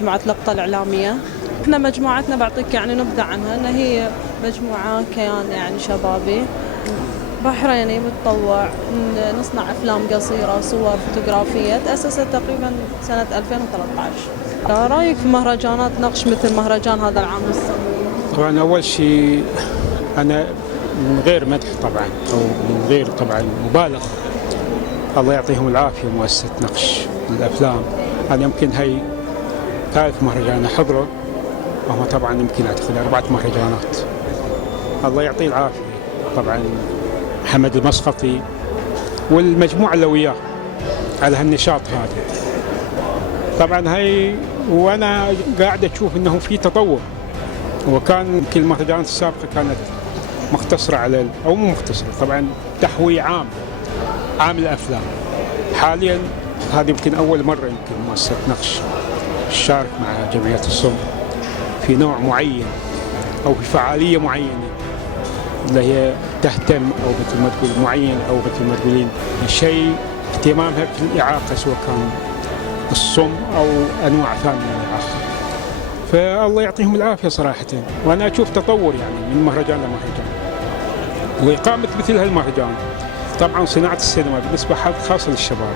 مجموعة لقطة الإعلامية. احنا مجموعتنا بعطيك يعني نبذة عنها، ان هي مجموعة كيان يعني شبابي بحريني متطوع، نصنع افلام قصيرة صور فوتوغرافية. تأسست تقريبا سنة 2013. رايك في مهرجانات نقش مثل مهرجان هذا العام للصم؟ طبعا اول شيء انا من غير مدح طبعا او من غير طبعا مبالغه، الله يعطيهم العافيه مؤسسه نقش الافلام. انا يمكن هي ثالث مهرجان احضره، وهو طبعا يمكن ادخل 4 مهرجانات. الله يعطيه العافيه طبعا محمد المسقطي والمجموعه اللي وياه على هالنشاط هذا. طبعا هي وانا قاعد اشوف انه في تطور، وكان يمكن المهرجانات السابقه كانت مختصره على او مو مختصره طبعا تحوي عام الافلام. حاليا هذه يمكن اول مره يمكن مؤسسه نقش تشارك مع جمعيه الصم في نوع معين او في فعاليه معينه اللي هي تهتم او مثل ما تقول معين او مثل ما تقولين شيء اهتمامها في الاعاقه، سواء كان الصم او انواع ثانيه من الاعاقه. فالله يعطيهم العافيه صراحه، وانا اشوف تطور يعني من مهرجان لمهرجان. واقامه مثل هالمهرجان طبعا صناعه السينما بالنسبه خاصه للشباب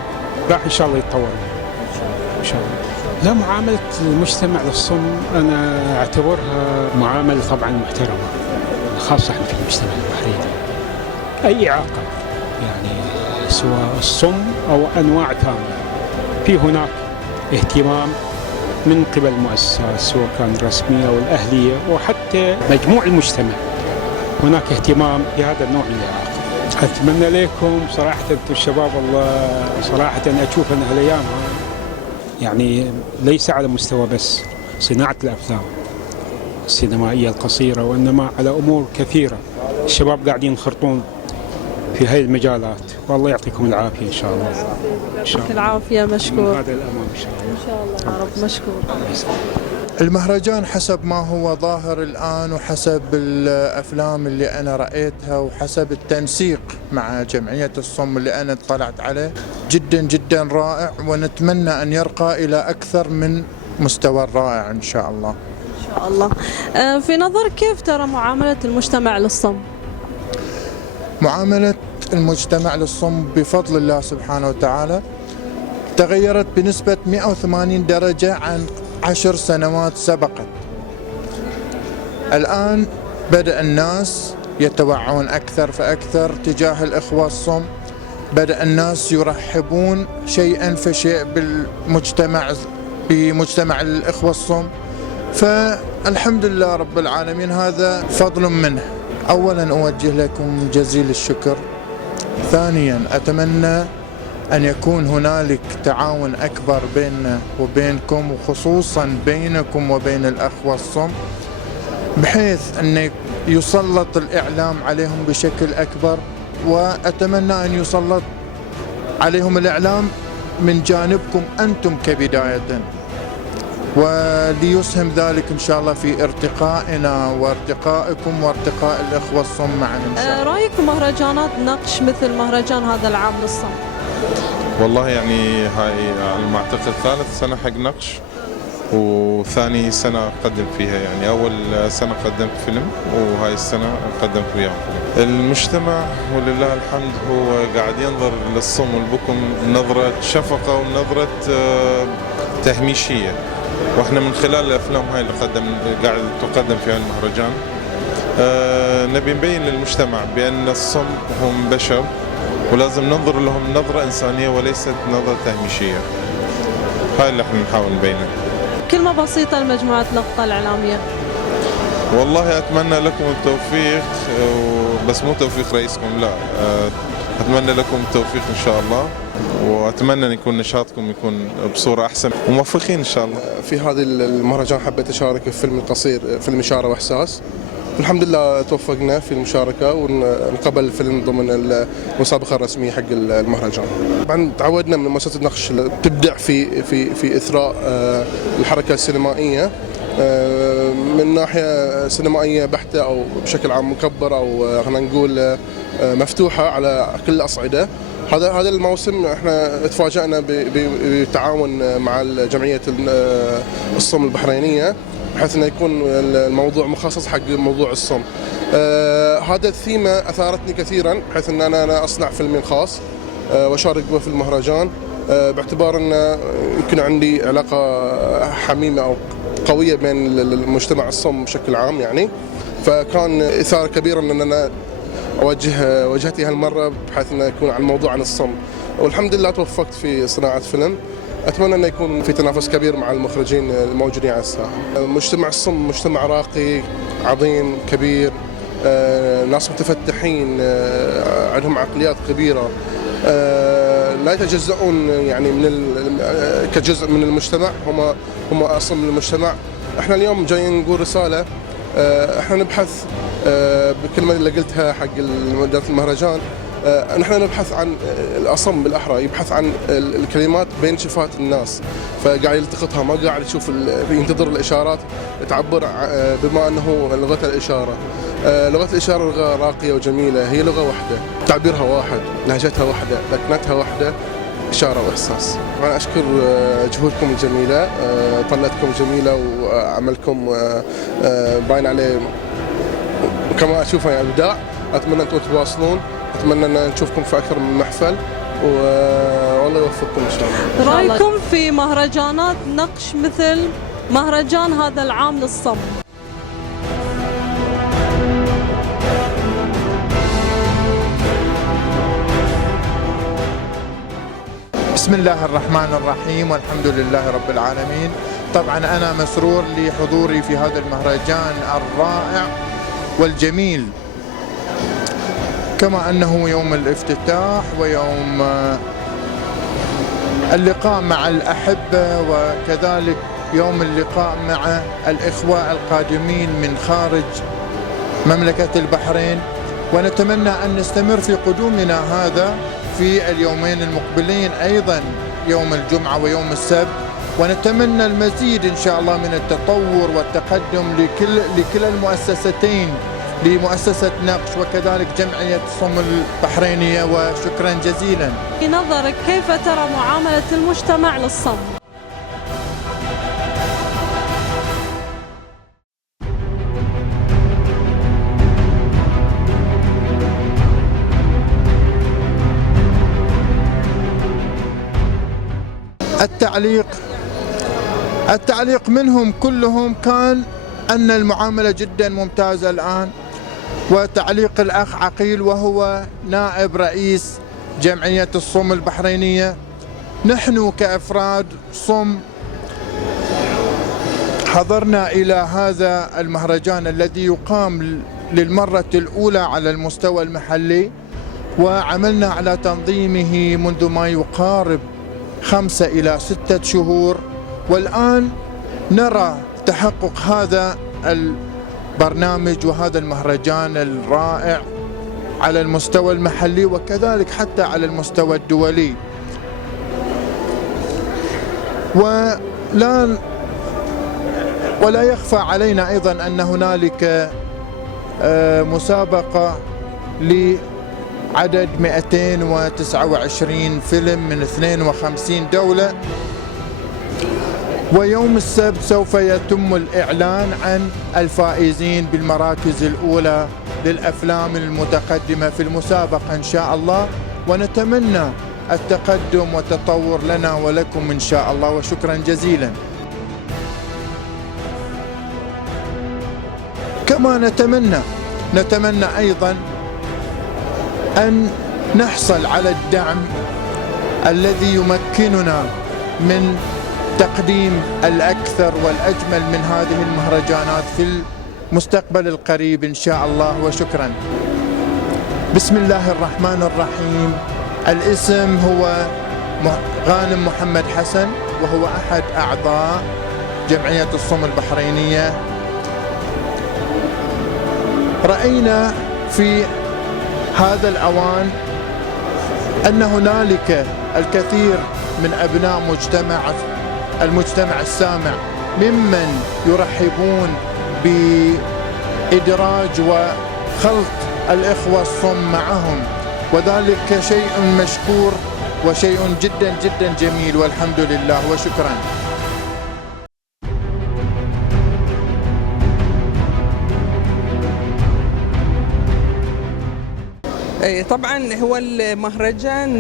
راح ان شاء الله يتطور ان شاء الله. لا، معامله المجتمع للصم انا اعتبرها معامله طبعا محترمه، خاصه في المجتمع البحريني. اي اعاقه يعني سواء الصم او انواع ثانيه، في هناك اهتمام من قبل المؤسسات سواء كان الرسميه او الاهليه وحتى مجموع المجتمع، هناك اهتمام بهذا النوع من الاعاقه. اتمنى لكم صراحه انتم الشباب، الله صراحه اشوف ان هالايام يعني ليس على مستوى بس صناعه الافلام السينمائيه القصيره، وانما على امور كثيره. الشباب قاعدين ينخرطون في هذه المجالات، والله يعطيكم العافيه ان شاء الله. يعطيك العافيه، مشكور. هذا الامام ان شاء الله. ان شاء الله يا رب، مشكور. المهرجان حسب ما هو ظاهر الآن وحسب الأفلام اللي أنا رأيتها وحسب التنسيق مع جمعية الصم اللي أنا اطلعت عليه جدا جدا رائع، ونتمنى أن يرقى إلى أكثر من مستوى رائع إن شاء الله. إن شاء الله. في نظرك كيف ترى معاملة المجتمع للصم؟ معاملة المجتمع للصم بفضل الله سبحانه وتعالى تغيرت بنسبة 180 درجة عن 10 سنوات سبقت. الآن بدأ الناس يتوعون أكثر فأكثر تجاه الإخوة الصم، بدأ الناس يرحبون شيئا فشيء بمجتمع الإخوة الصم، فالحمد لله رب العالمين، هذا فضل منه. أولا أوجه لكم جزيل الشكر، ثانيا أتمنى أن يكون هنالك تعاون أكبر بيننا وبينكم، وخصوصا بينكم وبين الأخوة الصم، بحيث أن يسلط الإعلام عليهم بشكل أكبر، وأتمنى أن يسلط عليهم الإعلام من جانبكم أنتم كبداية، وليسهم ذلك إن شاء الله في ارتقائنا وارتقائكم وارتقاء الإخوة الصم معا إن شاء الله. رأيك في مهرجانات نقش مثل مهرجان هذا العام للصم؟ والله يعني هاي على ما اعتقد ثالث سنة حق نقش، وثاني سنة أقدم فيها. يعني أول سنة قدمت فيلم، وهاي السنة قدمت وياهم فيلم. المجتمع ولله الحمد هو قاعد ينظر للصم والبكم نظرة شفقة ونظرة تهميشية، واحنا من خلال الأفلام هاي اللي قاعد تقدم في المهرجان نبي نبين للمجتمع بأن الصم هم بشر، ولازم ننظر لهم نظرة إنسانية وليست نظرة تهميشية. هاي اللي احنا نحاول نبينه. كلمة بسيطة لمجموعة لقطة الإعلامية. والله أتمنى لكم التوفيق، بس مو توفيق رئيسكم، لا، أتمنى لكم التوفيق إن شاء الله، وأتمنى أن يكون نشاطكم يكون بصورة أحسن، وموفقين إن شاء الله. في هذا المهرجان حبيت أشارك في فيلم القصير، فيلم إشارة وإحساس. الحمد لله توفقنا في المشاركة ونقبل الفيلم ضمن المسابقة الرسمية حق المهرجان. طبعا تعودنا من مؤسسة نقش تبدع في إثراء الحركة السينمائية، من ناحية سينمائية بحتة أو بشكل عام مكبر أو خلينا نقول مفتوحة على كل الأصعدة. هذا الموسم احنا تفاجأنا بالتعاون مع جمعية الصم البحرينية، بحيث انه يكون الموضوع مخصص حق موضوع الصم. هذا الثيمة أثارتني كثيرا، بحيث ان انا اصنع فيلمي الخاص واشارك به في المهرجان، باعتبار ان يمكن عندي علاقة حميمة او قوية بين المجتمع الصم بشكل عام يعني. فكان إثارة كبيرة ان انا وجهتي هالمرة بحيث انه يكون عن موضوع عن الصم، والحمد لله توفقت في صناعة فيلم. أتمنى أن يكون في تنافس كبير مع المخرجين الموجودين على الساحة. مجتمع الصم مجتمع راقي عظيم كبير، ناس متفتحين، عندهم عقليات كبيرة، لا يتجزؤون يعني كجزء من المجتمع، هم أصل من المجتمع. احنا اليوم جايين نقول رسالة، احنا نبحث بالكلمة اللي قلتها حق مديرة المهرجان، نحن نبحث عن الأصم بالأحرى، يبحث عن الكلمات بين شفات الناس، فقاعد يلتقطها، ما قاعد يشوف ينتظر الإشارات تعبر، بما أنه لغة الإشارة. لغة الإشارة لغة راقية وجميلة، هي لغة واحدة، تعبيرها واحد، لهجتها واحدة، لكنتها واحدة، إشارة وإحساس. أنا أشكر جهودكم الجميلة، طلتكم جميلة وعملكم باين عليه كما أشوفها يعني إبداع. أتمنى أنتم تواصلون، أتمنى أن نشوفكم في أكثر من محفل، والله يوفقكم إن شاء الله. رأيكم في مهرجانات نقش مثل مهرجان هذا العام للصم؟ بسم الله الرحمن الرحيم، والحمد لله رب العالمين. طبعا أنا مسرور لحضوري في هذا المهرجان الرائع والجميل، كما أنه يوم الافتتاح ويوم اللقاء مع الأحبة، وكذلك يوم اللقاء مع الإخوة القادمين من خارج مملكة البحرين. ونتمنى أن نستمر في قدومنا هذا في اليومين المقبلين، أيضا يوم الجمعة ويوم السبت، ونتمنى المزيد إن شاء الله من التطور والتقدم لكلا المؤسستين، لمؤسسة نقش وكذلك جمعية الصم البحرينية. وشكرا جزيلا. في نظرك كيف ترى معاملة المجتمع للصم؟ التعليق منهم كلهم كان أن المعاملة جدا ممتازة الآن. وتعليق الأخ عقيل وهو نائب رئيس جمعية الصم البحرينية، نحن كأفراد صم حضرنا إلى هذا المهرجان الذي يقام للمرة الأولى على المستوى المحلي، وعملنا على تنظيمه منذ ما يقارب 5 إلى 6 شهور، والآن نرى تحقق هذا البرنامج وهذا المهرجان الرائع على المستوى المحلي وكذلك حتى على المستوى الدولي. ولا يخفى علينا أيضا أن هنالك مسابقة لعدد 229 فيلم من 52 دولة، ويوم السبت سوف يتم الإعلان عن الفائزين بالمراكز الأولى للأفلام المتقدمة في المسابقة إن شاء الله. ونتمنى التقدم والتطور لنا ولكم إن شاء الله، وشكرا جزيلا. كما نتمنى أيضا أن نحصل على الدعم الذي يمكننا من تقديم الأكثر والأجمل من هذه المهرجانات في المستقبل القريب إن شاء الله، وشكرا. بسم الله الرحمن الرحيم. الاسم هو غانم محمد حسن، وهو أحد أعضاء جمعية الصم البحرينية. رأينا في هذا الأوان أن هنالك الكثير من أبناء المجتمع السامع ممن يرحبون بإدراج وخلط الإخوة الصم معهم، وذلك شيء مشكور وشيء جدا جدا جميل، والحمد لله وشكرا. طبعا هو المهرجان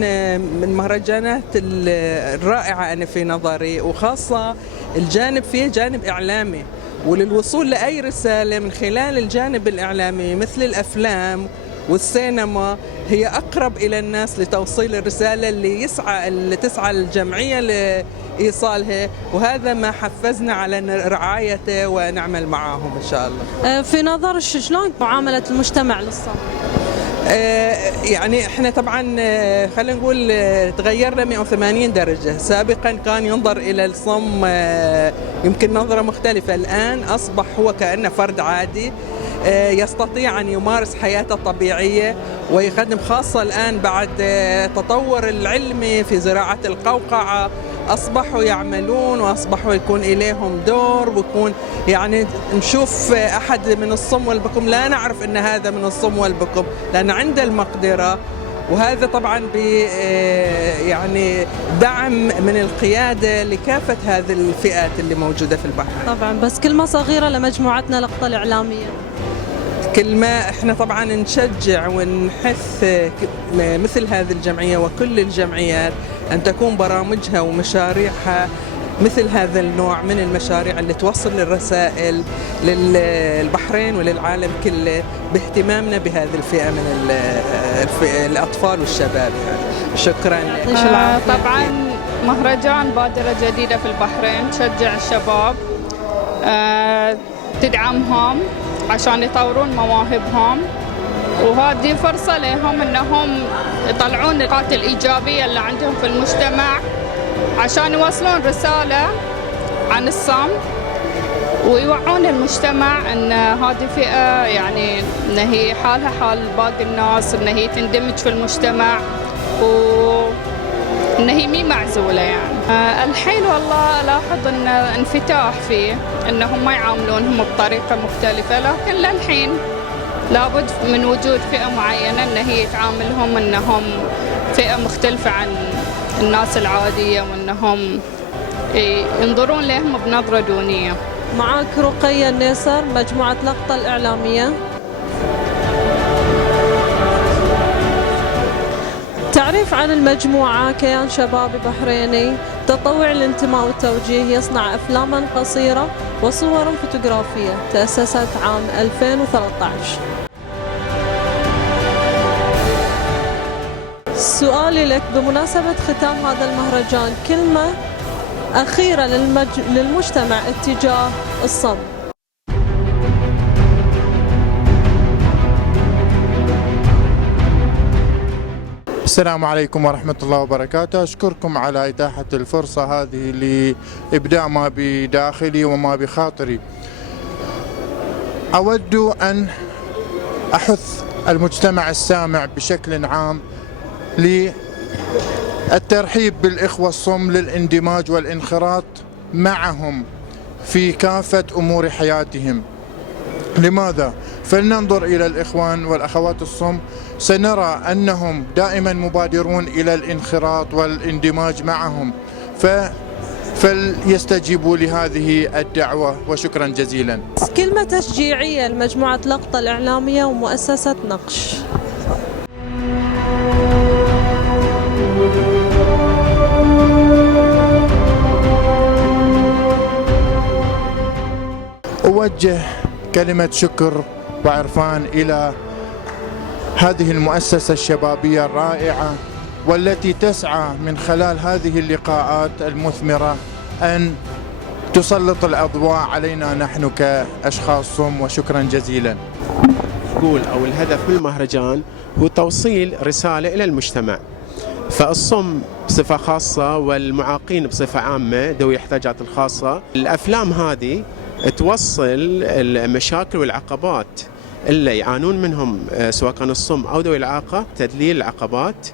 من المهرجانات الرائعة أنا في نظري، وخاصة الجانب فيه جانب إعلامي، وللوصول لأي رسالة من خلال الجانب الإعلامي مثل الأفلام والسينما هي أقرب إلى الناس لتوصيل الرسالة اللي تسعى الجمعية لإيصالها، وهذا ما حفزنا على رعايته ونعمل معاهم إن شاء الله. في نظر شلون معاملة المجتمع للصم؟ يعني احنا طبعا خلينا نقول تغيرنا 180 درجة. سابقا كان ينظر إلى الصم يمكن نظرة مختلفة، الآن أصبح هو كأنه فرد عادي يستطيع أن يمارس حياته الطبيعية ويخدم، خاصة الآن بعد تطور العلمي في زراعة القوقعة أصبحوا يعملون وأصبحوا يكون إليهم دور، ويكون يعني نشوف أحد من الصم والبكم لا نعرف أن هذا من الصم والبكم لأن عنده المقدرة، وهذا طبعا يعني دعم من القيادة لكافة هذه الفئات اللي موجودة في البحر. طبعا بس كلمة صغيرة لمجموعتنا لقطة الإعلامية. كلمة احنا طبعا نشجع ونحث مثل هذه الجمعية وكل الجمعيات أن تكون برامجها ومشاريعها مثل هذا النوع من المشاريع اللي توصل الرسائل للبحرين وللعالم كله باهتمامنا بهذه الفئة من الأطفال والشباب. شكرا. طبعا مهرجان بادرة جديدة في البحرين تشجع الشباب، تدعمهم عشان يطورون مواهبهم، وهذه فرصة لهم أنهم يطلعون النقاط الإيجابية اللي عندهم في المجتمع عشان يوصلون رسالة عن الصم ويوعون المجتمع أن هذه فئة يعني أن هي حالها حال باقي الناس، أن هي تندمج في المجتمع وأن هي مي معزولة. يعني الحين والله ألاحظ أن انفتاح فيه، أنهم ما يعاملونهم بطريقة مختلفة، لكن للحين لابد من وجود فئة معينة أن هي تعاملهم أنهم فئة مختلفة عن الناس العادية، وأنهم ينظرون لهم بنظرة دونية. معاك رقية النيسر، مجموعة لقطة الإعلامية. تعريف عن المجموعة: كيان شبابي بحريني تطوع الانتماء والتوجيه، يصنع أفلاما قصيرة وصور فوتوغرافية، تأسست عام 2013. سؤالي لك بمناسبة ختام هذا المهرجان، كلمة أخيرة للمجتمع اتجاه الصم. السلام عليكم ورحمة الله وبركاته. أشكركم على إتاحة الفرصة هذه لإبداء ما بداخلي وما بخاطري. أود أن أحث المجتمع السامع بشكل عام للترحيب بالإخوة الصم للاندماج والانخراط معهم في كافة أمور حياتهم. لماذا؟ فلننظر إلى الإخوان والأخوات الصم، سنرى أنهم دائما مبادرون إلى الانخراط والاندماج معهم، فليستجيبوا لهذه الدعوة، وشكرا جزيلا. كلمة تشجيعية لمجموعة لقطة الإعلامية ومؤسسة نقش. أوجه كلمة شكر وعرفان إلى هذه المؤسسة الشبابية الرائعة، والتي تسعى من خلال هذه اللقاءات المثمرة أن تسلط الأضواء علينا نحن كأشخاص صم، وشكرا جزيلا. أو الهدف من المهرجان هو توصيل رسالة إلى المجتمع، فالصم بصفة خاصة والمعاقين بصفة عامة ذوي الاحتياجات الخاصة. الأفلام هذه توصل المشاكل والعقبات اللي يعانون منهم سواء كان الصم أو ذوي الإعاقة، تدليل العقبات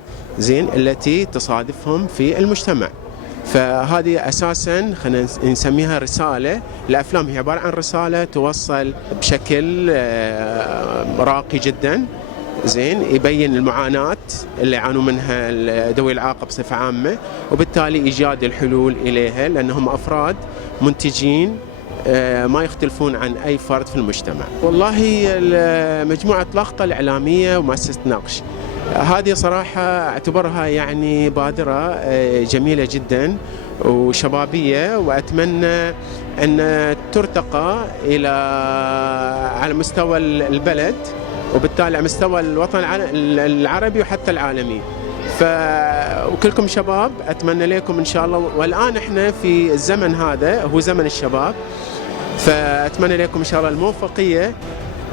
التي تصادفهم في المجتمع. فهذه أساساً خلينا نسميها رسالة. الأفلام هي عبارة عن رسالة توصل بشكل راقي جداً، زين، يبين المعاناة اللي يعانوا منها ذوي الإعاقة بصفة عامة، وبالتالي إيجاد الحلول إليها، لأنهم أفراد منتجين ما يختلفون عن أي فرد في المجتمع. والله مجموعة لقطة الإعلامية ومؤسسة نقش هذه صراحة أعتبرها يعني بادرة جميلة جدا وشبابية، وأتمنى أن ترتقى إلى على مستوى البلد، وبالتالي على مستوى الوطن العربي وحتى العالمي. وكلكم شباب، أتمنى لكم إن شاء الله. والآن إحنا في الزمن هذا هو زمن الشباب، فأتمنى لكم إن شاء الله الموفقية،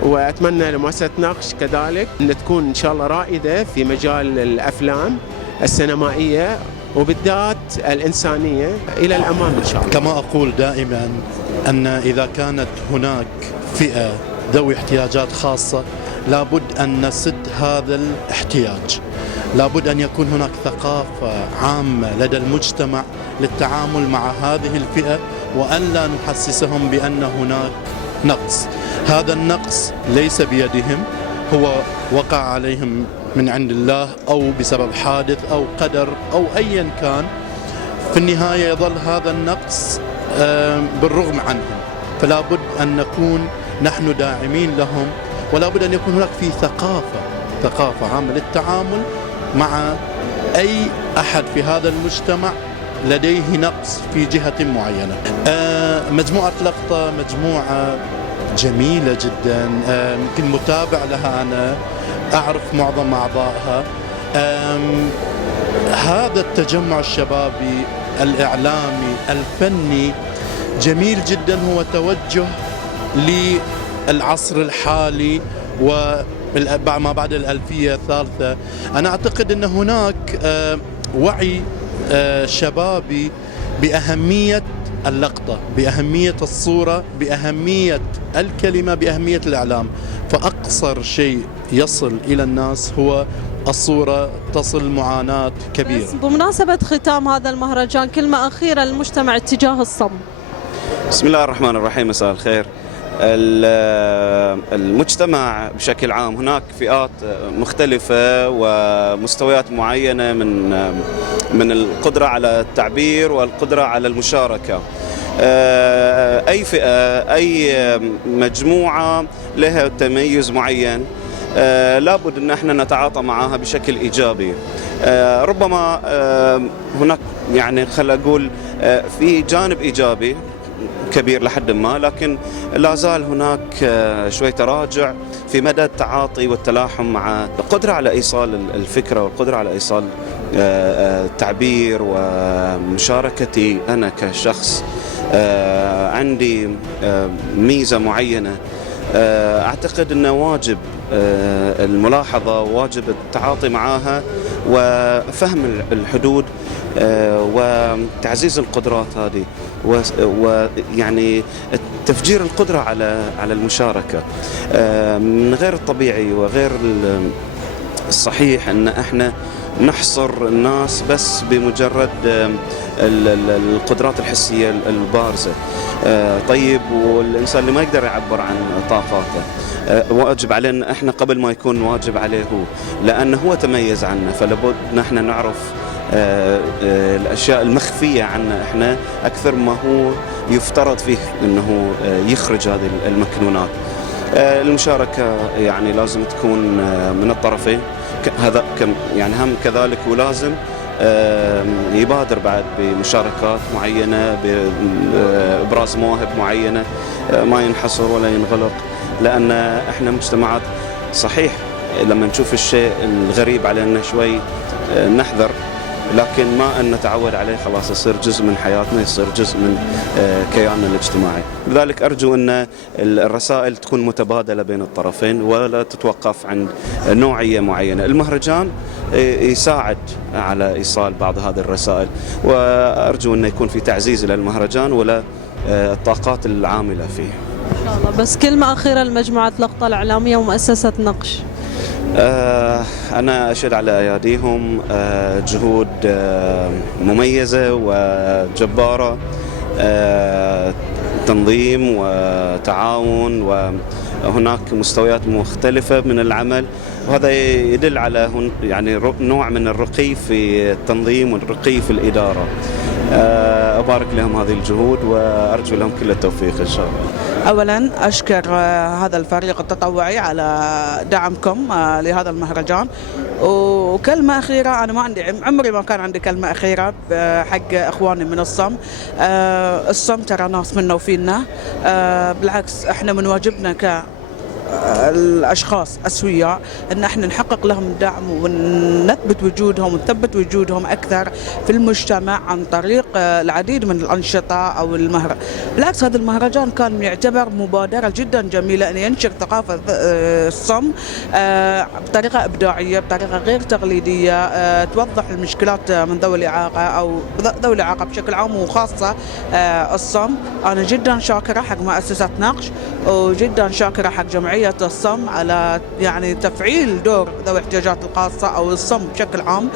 وأتمنى لمؤسسة نقش كذلك أن تكون إن شاء الله رائدة في مجال الأفلام السينمائية وبالذات الإنسانية إلى الأمام إن شاء الله. كما أقول دائما أن إذا كانت هناك فئة ذوي احتياجات خاصة لابد أن نسد هذا الاحتياج، لابد أن يكون هناك ثقافة عامة لدى المجتمع للتعامل مع هذه الفئة، وأن لا نحسسهم بأن هناك نقص. هذا النقص ليس بيدهم، هو وقع عليهم من عند الله أو بسبب حادث أو قدر أو أيا كان. في النهاية يظل هذا النقص بالرغم عنهم، فلا بد أن نكون نحن داعمين لهم، ولا بد أن يكون هناك في ثقافة عامة للتعامل مع أي أحد في هذا المجتمع لديه نقص في جهة معينة. مجموعة لقطة مجموعة جميلة جدا، يمكن متابع لها، أنا أعرف معظم أعضائها. هذا التجمع الشبابي الإعلامي الفني جميل جدا، هو توجه للعصر الحالي وما بعد الألفية الثالثة. أنا أعتقد أن هناك وعي شبابي بأهمية اللقطة، بأهمية الصورة، بأهمية الكلمة، بأهمية الإعلام. فأقصر شيء يصل إلى الناس هو الصورة، تصل معاناة كبيرة. بمناسبة ختام هذا المهرجان، كلمة أخيرة للمجتمع اتجاه الصم. بسم الله الرحمن الرحيم، مساء الخير. المجتمع بشكل عام هناك فئات مختلفة ومستويات معينة من القدرة على التعبير والقدرة على المشاركة. أي فئة، أي مجموعة لها تميز معين، لابد أن احنا نتعاطى معها بشكل إيجابي. ربما هناك يعني خلينا أقول في جانب إيجابي كبير لحد ما، لكن لا زال هناك شوي تراجع في مدى التعاطي والتلاحم مع القدرة على إيصال الفكرة والقدرة على إيصال التعبير ومشاركتي أنا كشخص عندي ميزة معينة. أعتقد أنه واجب الملاحظة، واجب التعاطي معها وفهم الحدود وتعزيز القدرات هذه، ويعني تفجير القدرة على المشاركة. من غير الطبيعي وغير الصحيح أن احنا نحصر الناس بس بمجرد القدرات الحسية البارزة. طيب، والإنسان اللي ما يقدر يعبر عن طاقاته واجب علينا احنا قبل ما يكون واجب عليه هو، لأنه هو تميز عنا، فلابد نحن نعرف الأشياء المخفية عنا احنا أكثر ما هو يفترض فيه أنه يخرج هذه المكنونات. المشاركة يعني لازم تكون من الطرفين، هذا يعني هم كذلك، ولازم يبادر بعد بمشاركات معينة، بإبراز مواهب معينة، ما ينحصر ولا ينغلق، لأن احنا مجتمعات صحيح لما نشوف الشيء الغريب علينا شوي نحذر، لكن ما أن نتعود عليه خلاص يصير جزء من حياتنا، يصير جزء من كياننا الاجتماعي. لذلك أرجو أن الرسائل تكون متبادلة بين الطرفين ولا تتوقف عند نوعية معينة. المهرجان يساعد على إيصال بعض هذه الرسائل، وأرجو أن يكون في تعزيز للمهرجان ولا الطاقات العاملة فيه. إن شاء الله. بس كلمة أخيرة لمجموعة لقطة الإعلامية ومؤسسة نقش. أنا أشهد على أياديهم جهود مميزة وجبارة، تنظيم وتعاون، وهناك مستويات مختلفة من العمل، وهذا يدل على يعني نوع من الرقي في التنظيم والرقي في الإدارة. أبارك لهم هذه الجهود وأرجو لهم كل التوفيق إن شاء الله. أولا أشكر هذا الفريق التطوعي على دعمكم لهذا المهرجان. وكلمة أخيرة، أنا ما عندي عمري ما كان عندي كلمة أخيرة حق إخواني من الصم. الصم ترى ناس منا وفينا، بالعكس إحنا من واجبنا الأشخاص أسوياء أن احنا نحقق لهم الدعم ونثبت وجودهم ونثبت وجودهم أكثر في المجتمع عن طريق العديد من الأنشطة أو بالعكس هذا المهرجان كان يعتبر مبادرة جدا جميلة أن ينشر ثقافة الصم بطريقة إبداعية، بطريقة غير تقليدية، توضح المشكلات من ذوي الإعاقة أو ذوي الإعاقة بشكل عام وخاصة الصم. أنا جدا شاكرة حق مؤسسة نقش، وجدا شاكرة حق جمعية الصم على يعني تفعيل دور ذوي الاحتياجات الخاصة أو الصم بشكل عام.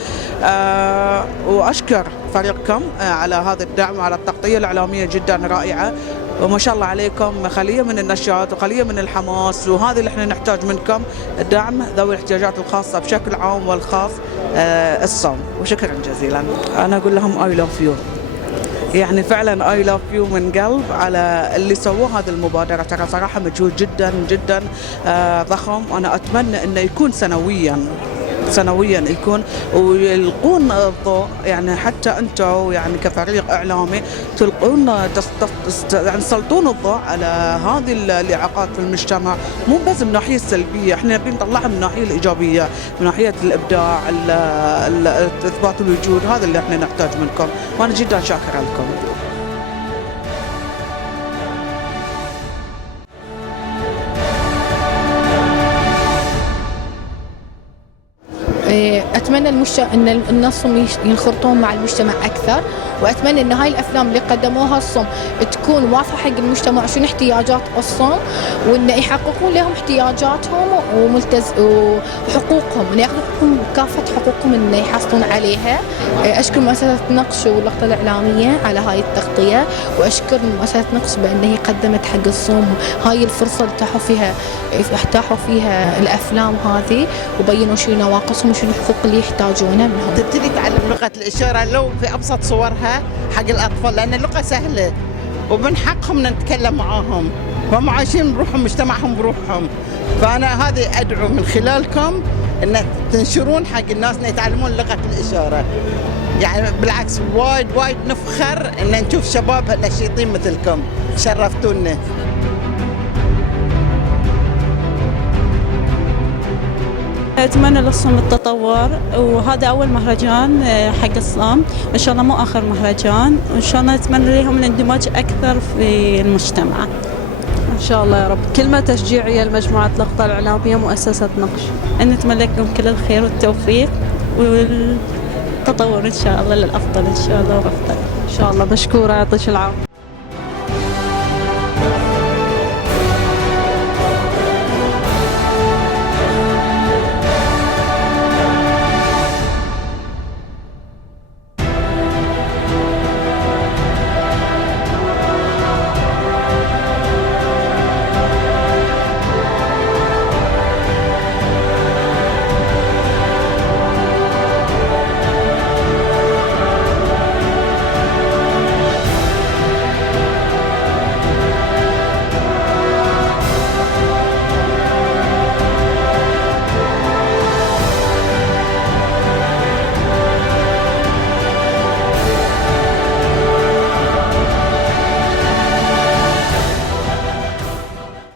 وأشكر فريقكم على هذا الدعم وعلى التغطية الإعلامية جدا رائعة، وما شاء الله عليكم خلية من النشاط وخلية من الحماس، وهذا اللي احنا نحتاج منكم، دعم ذوي الاحتياجات الخاصة بشكل عام والخاص الصم. وشكرا جزيلا. أنا أقول لهم I love you، يعني فعلا I love you من قلب على اللي سووه هذه المبادرة. ترى صراحة مجهود جدا جدا ضخم. أنا أتمنى أنه يكون سنويا يكون ويلقون الضوء، يعني حتى أنتم يعني كفريق إعلامي تلقون يعني تسلطون الضوء على هذه الإعاقات في المجتمع، مو بس من الناحية السلبية، احنا نبي نطلعها من الناحية الإيجابية، من ناحية الإبداع، إثبات الوجود. هذا اللي احنا نحتاج منكم، وأنا جدا شاكرة لكم. أتمنى أن الناس ينخرطون مع المجتمع أكثر، وأتمنى أن هاي الأفلام اللي قدموها الصم تكون واضحة حق المجتمع شنو احتياجات الصم، وأن يحققون لهم احتياجاتهم وحقوقهم، أن ياخذون كافة حقوقهم أن يحصلون عليها. أشكر مؤسسة نقش واللقطة الإعلامية على هاي التغطية، وأشكر مؤسسة نقش بأنها قدمت حق الصم هاي الفرصة اللي افتحوا فيها الأفلام هذه وبينوا شنو نواقصهم وشنو الحقوق اللي يحتاجونها منهم. تبتدي تعلم لغة الإشارة لو في أبسط صورها حق الأطفال، لأن اللغة سهلة ومن حقهم نتكلم معاهم، هم عايشين بروحهم مجتمعهم بروحهم. فأنا هذه أدعو من خلالكم أن تنشرون حق الناس أن يتعلمون لغة الإشارة. يعني بالعكس وايد نفخر أن نشوف شباب نشيطين مثلكم، شرفتونا. أتمنى للصم التطور، وهذا أول مهرجان حق الصم، إن شاء الله مو آخر مهرجان، وإن شاء الله نتمنى لهم الاندماج أكثر في المجتمع إن شاء الله يا رب. كلمة تشجيعية لمجموعة لقطة الإعلامية مؤسسة نقش، أن نتمنى لكم كل الخير والتوفيق والتطور إن شاء الله للأفضل إن شاء الله وأفضل إن شاء الله. مشكورة، يعطيك العافية.